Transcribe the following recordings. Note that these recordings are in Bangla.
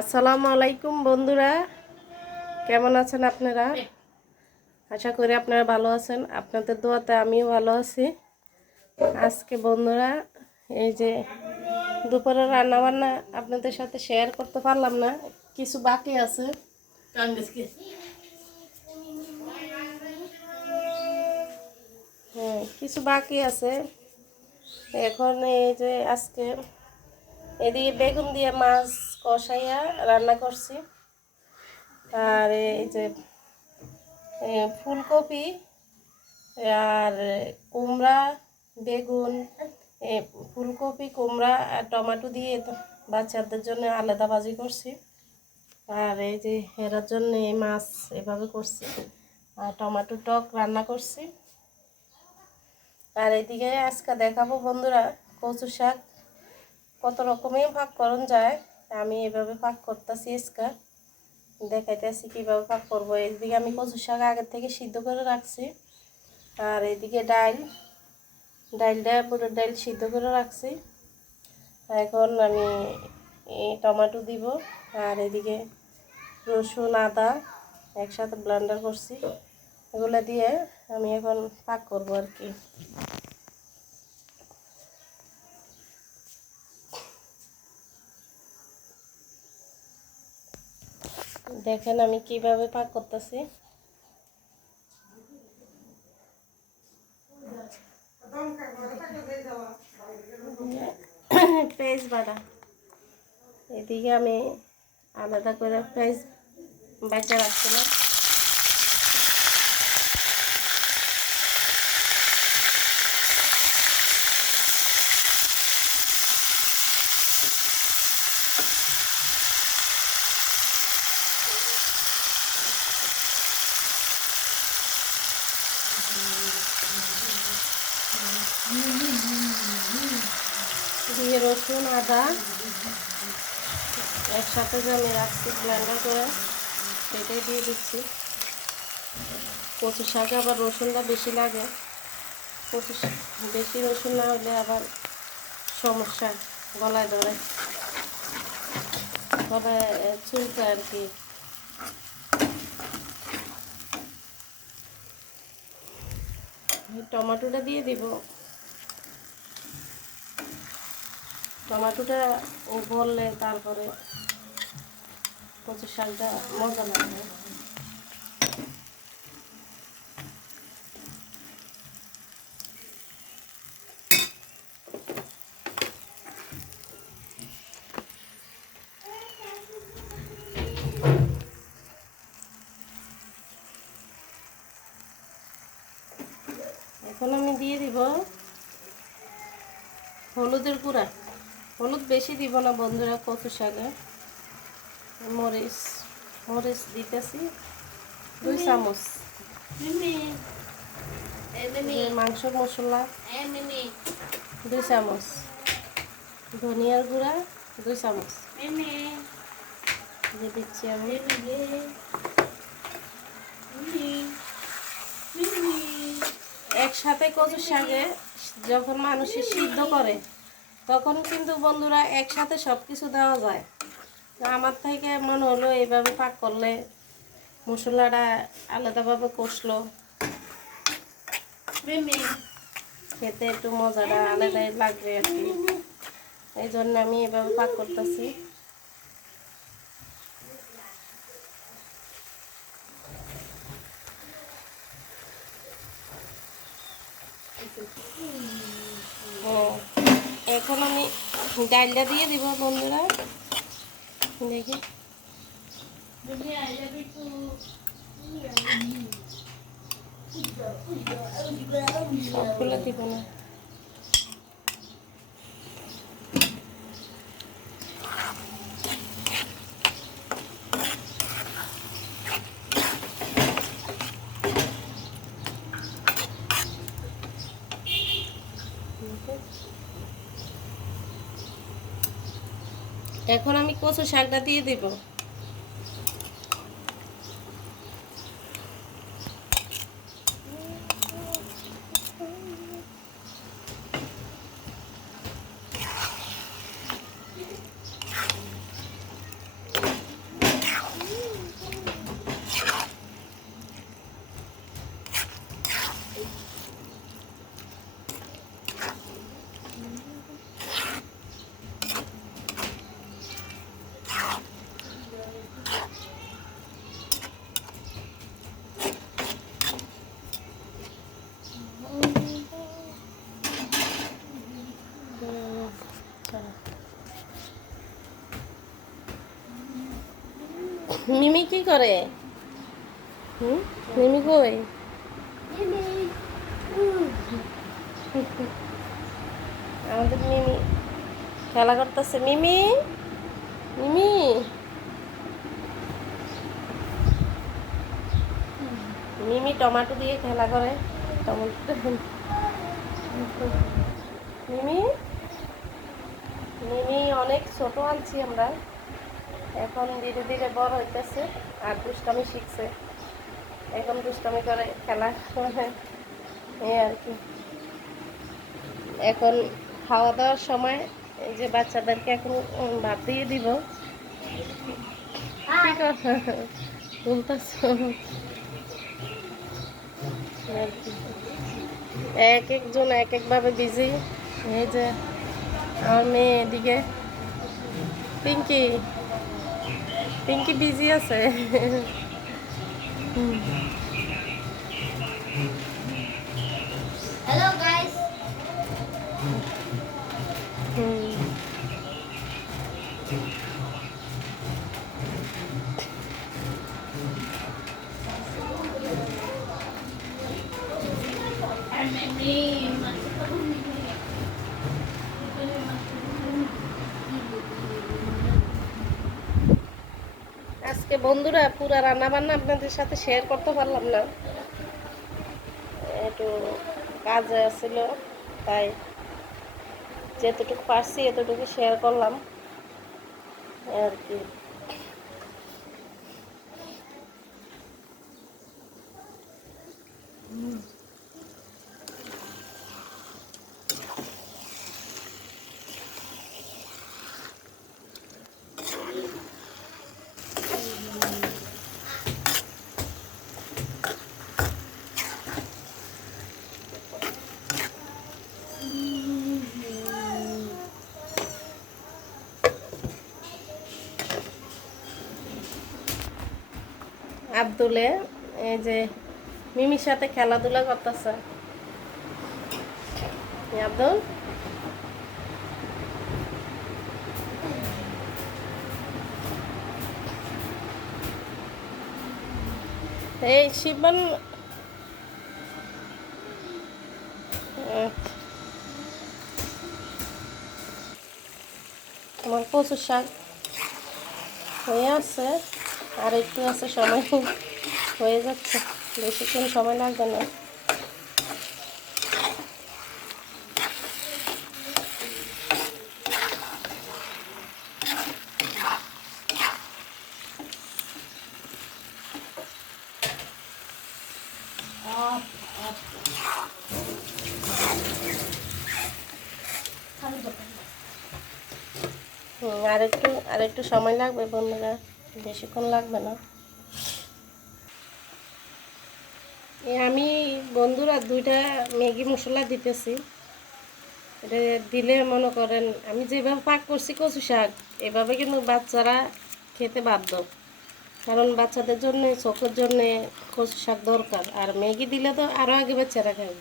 আসসালামু আলাইকুম বন্ধুরা। কেমন আছেন আপনারা? আশা করি আপনারা ভালো আছেন। আপনাদের দোয়াতে আমিও ভালো আছি। আজকে বন্ধুরা, এই যে দুপুরের রান্না বান্না আপনাদের সাথে শেয়ার করতে পারলাম না। কিছু বাকি আছে। হ্যাঁ কিছু বাকি আছে। এখন এই যে আজকে এদিকে বেগুন দিয়ে মাছ কষাইয়া রান্না করছি। আর এই যে ফুলকপি, আর কুমড়া, বেগুন ফুলকপি, কুমড়া, আর টমেটো দিয়ে বাচ্চাদের জন্য আলাদা ভাজি করছি। আর এই যে হেরার জন্য এই মাছ এভাবে করছি। আর টমেটো টক রান্না করছি। আর এদিকে আজকে দেখাবো বন্ধুরা কচু শাক কত রকমের ভাগ করন যায়। আমি এভাবে ভাগ করতেছি আজকে। দেখাইতেছি কীভাবে ভাগ করব। এইদিকে আমি কচু শাক আগের থেকে সিদ্ধ করে রাখছি। আর এদিকে ডাল ডালটা পুরো ডাল সিদ্ধ করে রাখছি। এখন আমি টমেটো দিব আর এদিকে রসুন, আদা একসাথে ব্লেন্ডার করছি। এগুলো দিয়ে আমি এখন পাক করব আর কি। দেখেন আমি কীভাবে পাক করতেছি। পেঁয়াজ বাটা। এদিকে আমি আলাদা করে পেঁয়াজ বেঁচে রাখছিলাম। দিয়ে রসুন, আদা একসাথে যে আমি রাখছি ব্লেন্ডার করে সেটাই দিয়ে দিচ্ছি। কচু শাকে আবার রসুনটা বেশি লাগে। কচু বেশি রসুন না হলে আবার সমস্যা গলায় ধরে। গলায় চুলতে আর কি টমেটোটা দিয়ে দিব। টমাটোটা গললে তারপরে কচু শাকটা মজা লাগবে এখন আমি দিয়ে দিব হলুদের গুঁড়া হলুদ বেশি দিব না বন্ধুরা কচু শাকে। মরিচ মরিচ দিতেছি। দুই চামচ। যে মাংসর মশলা। দুই চামচ। ধনিয়ার গুঁড়া দুই চামচ। দিয়ে দিচ্ছি আমি। একসাথে কচু শাকে যখন মানুষে সিদ্ধ করে তখন কিন্তু বন্ধুরা একসাথে সব কিছু দেওয়া যায়। তো আমার থেকে মনে হলো এইভাবে পাক করলে মশলাটা আলাদাভাবে কষলো। খেতে একটু মজাটা আলাদাই লাগবে আর কি। এই জন্য আমি এভাবে পাক করতেছি। এখন আমি ডালটা দিয়ে দিব বন্ধুরা। দেখি। সবগুলো দিব না। এখন আমি কচু শাকটা দিয়ে দিব। মিমি কি করে? হুম? মিমি কই? আমাদের মিমি খেলা করতেছে। মিমি? মিমি? মিমি টমেটো দিয়ে খেলা করে। টমেটো মিমি? মিমি, অনেক ছোট আনছি আমরা। এখন ধীরে ধীরে বড় হইতেছে আর দুষ্টামি শিখছে। এখন দুষ্টামি করে খেলা। এই আর কি। এখন খাওয়া দাওয়ার সময় এই যে বাচ্চাদেরকে এখন ভাত দিয়ে দিব। এক একজন এক একভাবে বিজি এই যে আমার মেয়ে এদিকে। পিঙ্কি। পিঙ্কি বিজি আছে Hello বন্ধুরা, পুরো রান্নাবান্না আপনাদের সাথে শেয়ার করতে পারলাম না। একটু কাজে ছিল তাই যেতটুকু পারছি এতটুকু শেয়ার করলাম। আর কি। আব্দুলে, এই যে মিমির সাথে খেলাধুলা করতেছে। আব্দুল? এই শিবন আমার প্রচুর শাক হয়ে আছে। আর একটু আছে সময়। হয়ে যাচ্ছে। বেশিক্ষণ সময় লাগবে না। আর একটু আর একটু সময় লাগবে বন্ধুরা। বেশিক্ষণ লাগবে না। আমি বন্ধুরা দুইটা ম্যাগি মশলা দিতেছি। এটা দিলে মনে করেন আমি যেভাবে পাক করছি কচু শাক, এভাবে কিন্তু বাচ্চারা খেতে বাধ্য। কারণ বাচ্চাদের জন্য, চোখের জন্য কচু শাক দরকার। আর ম্যাগি দিলে তো আরও আগে বাচ্চারা খাবে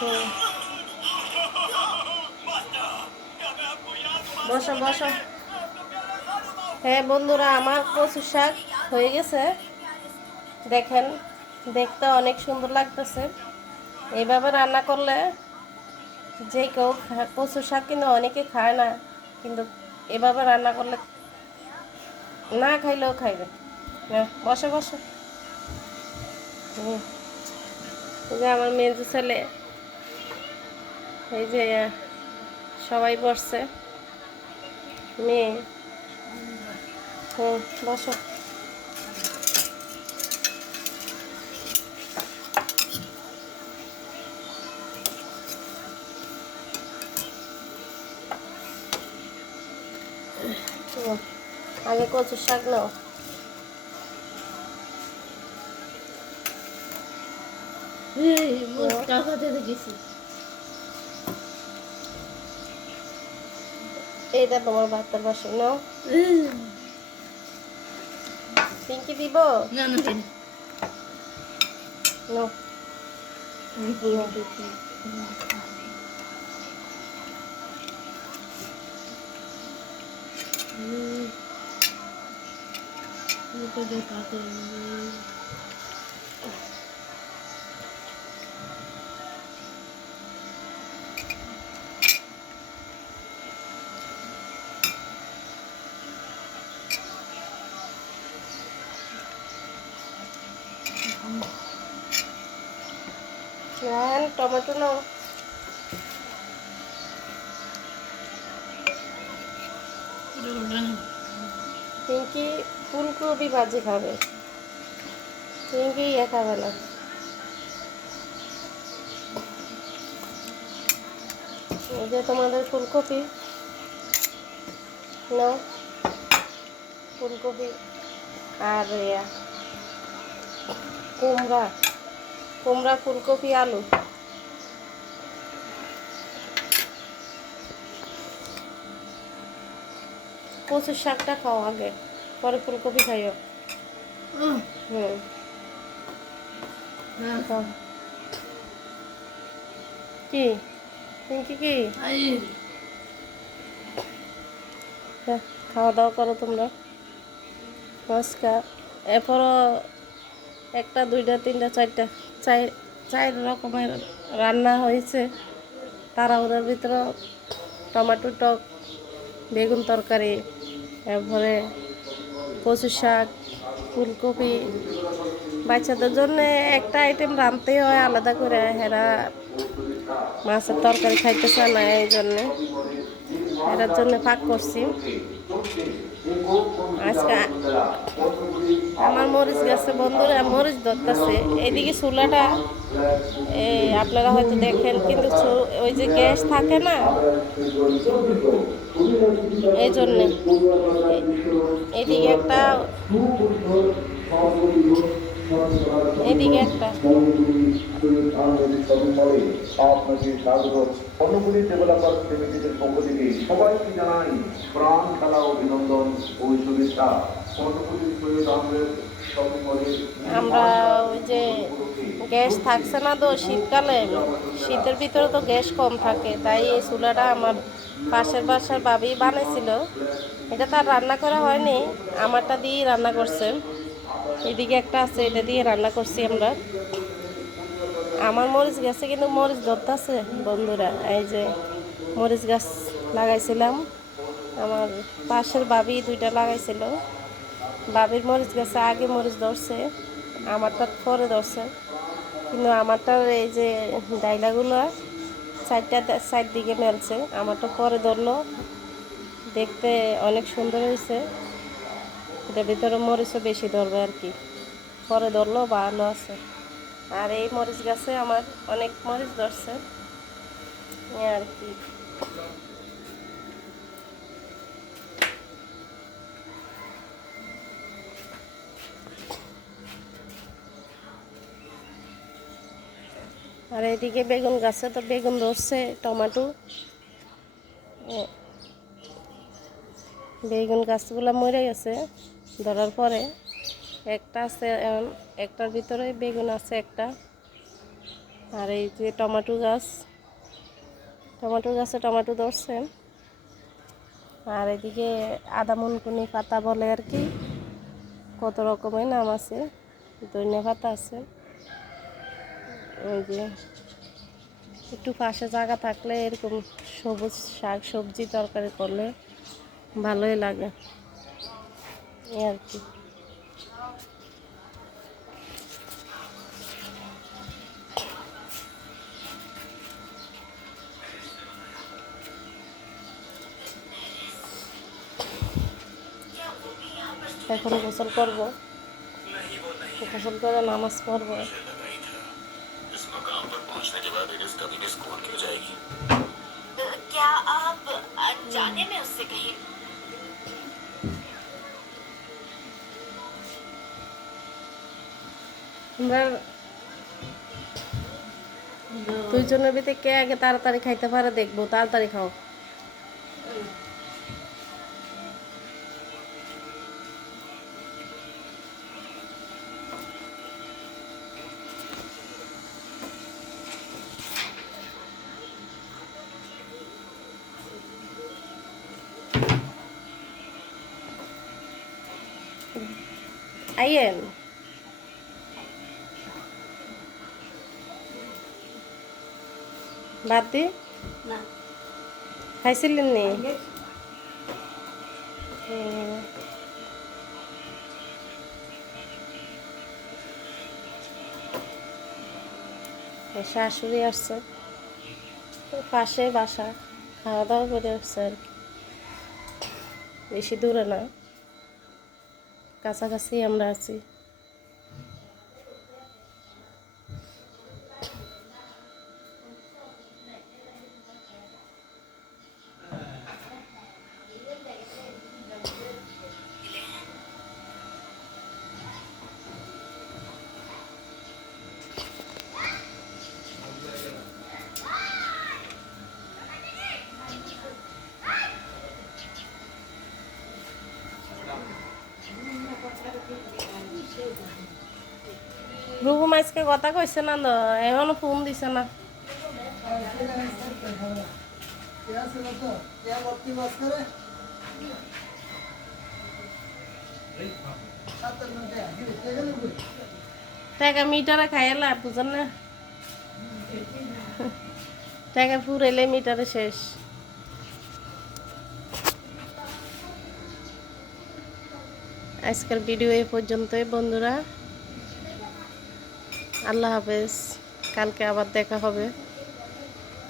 হুম। বসো বসো হ্যাঁ বন্ধুরা, আমার কচু শাক হয়ে গেছে। দেখেন, দেখতে অনেক সুন্দর লাগতেছে। এইভাবে রান্না করলে যে কেউ কচু শাক কিন্তু অনেকে খায় না, কিন্তু এভাবে রান্না করলে না খাইলেও খাইবে। হ্যাঁ বসে বসে। হুম যে আমার মেজু ছেলে, এই যে সবাই বসছে। মেয়ে হুম বসো। আগে কচু শাক নাও। এইটা তোমার ভাতের বাসন নাও। পিঙ্কি দিব না না পেন নাও রায়হান টমেটো নাও। পিঙ্কি ফুলকপি ভাজি খাবে। পিঙ্কি ইয়ে খাবে না। এই তোমাদের ফুলকপি। নাও। ফুলকপি আর কুমড়া। কুমড়া, ফুলকপি, আলু। কচুর শাকটা খাও আগে পরে ফুলকপি খাইও। হুম। খাও। কি? পিঙ্কি কি? হ্যাঁ, খাওয়া দাওয়া করো তোমরা। নমস্কার। এরপরও একটা দুইটা তিনটা চারটা চার চার রকমের রান্না হয়েছে। তারা ওদের ভিতরে টমেটো টক বেগুন তরকারি। তারপরে কচু শাক, ফুলকপি। বাচ্চাদের জন্য একটা আইটেম রাঁধতেই হয়, আলাদা করে। হেরা মাছের তরকারি খাইতে চায় না, এই জন্যে। এটার জন্য ফাঁক করছি। আজকে আমার মরিচ গাছে বন্ধুরা, মরিচ ধরতেছে। এদিকে চুলাটা এই আপনারা হয়তো দেখেন, কিন্তু ওই যে গ্যাস থাকে না এই জন্যে এদিকে একটা এদিকে একটা। আপনাকে পক্ষ থেকে সবাইকে জানাই প্রাণ খেলা অভিনন্দন ও শুভেচ্ছা। মলের আমরা ওই যে গ্যাস থাকছে না তো শীতকালে, শীতের ভিতরে তো গ্যাস কম থাকে, তাই এই চুলাটা আমার পাশের বাসার বাবি বানাইছিল। এটা তার রান্না করা হয়নি, আমারটা দিয়েই রান্না করছে। এদিকে একটা আছে, এটা দিয়ে রান্না করছি আমরা। আমার মরিচ গাছে কিন্তু মরিচ ধরতেছে বন্ধুরা, এই যে মরিচ গাছ লাগাইছিলাম। আমার পাশের বাবি দুইটা লাগাইছিল। বাবির মরিচ গাছে, আগে মরিচ ধরছে, আমারটা পরে ধরছে। কিন্তু আমারটার এই যে ডাইলাগুলো সাইডটা সাইড দিকে মেলছে, আমারটা পরে ধরলো। দেখতে অনেক সুন্দর হয়েছে। এটার ভিতরে মরিচও বেশি ধরবে আর কি। পরে ধরলো, ভালো আছে। আর এই মরিচ গাছে আমার অনেক মরিচ ধরছে। আর কি। আর এদিকে বেগুন গাছে তো বেগুন ধরছে, টমেটো। বেগুন গাছগুলো মরে গেছে ধরার পরে একটা আছে একটার ভিতরে বেগুন আছে একটা। আর এই যে টমেটো গাছ, টমেটো গাছে টমেটো ধরছে। আর এদিকে আদা মুনকুনি পাতা বলে আর কি, কত রকমের নাম আছে ধনিয়া পাতা আছে। ওই যে, একটু পাশে জায়গা থাকলে এরকম সবুজ শাক সবজি তরকারি করলে ভালোই লাগে। এই আর কি। এখন গোসল করব। গোসল করে নামাজ পড়ব। जाने में उससे कहीं দুইজনের ভিতরে কে আগে তাড়াতাড়ি খাইতে পারে দেখব তাড়াতাড়ি খাও। আইয়েন বাদ দি। না। খাইছিলেন নি? শাশুড়ি আসছে। পাশে বাসা। খাওয়া দাওয়া করে আসছে আর কি। বেশি দূরে না। কাছাকাছি আমরা আছি। মাইসকে কথা কইছে না তো, এখনও ফোন দিছে না। টাকা মিটারে খাইলা বুঝেন না? টাকা ফুরাইলে মিটারে শেষ। আজকের ভিডিও এই পর্যন্তই, বন্ধুরা। আল্লাহ হাফেজ। কালকে আবার দেখা হবে।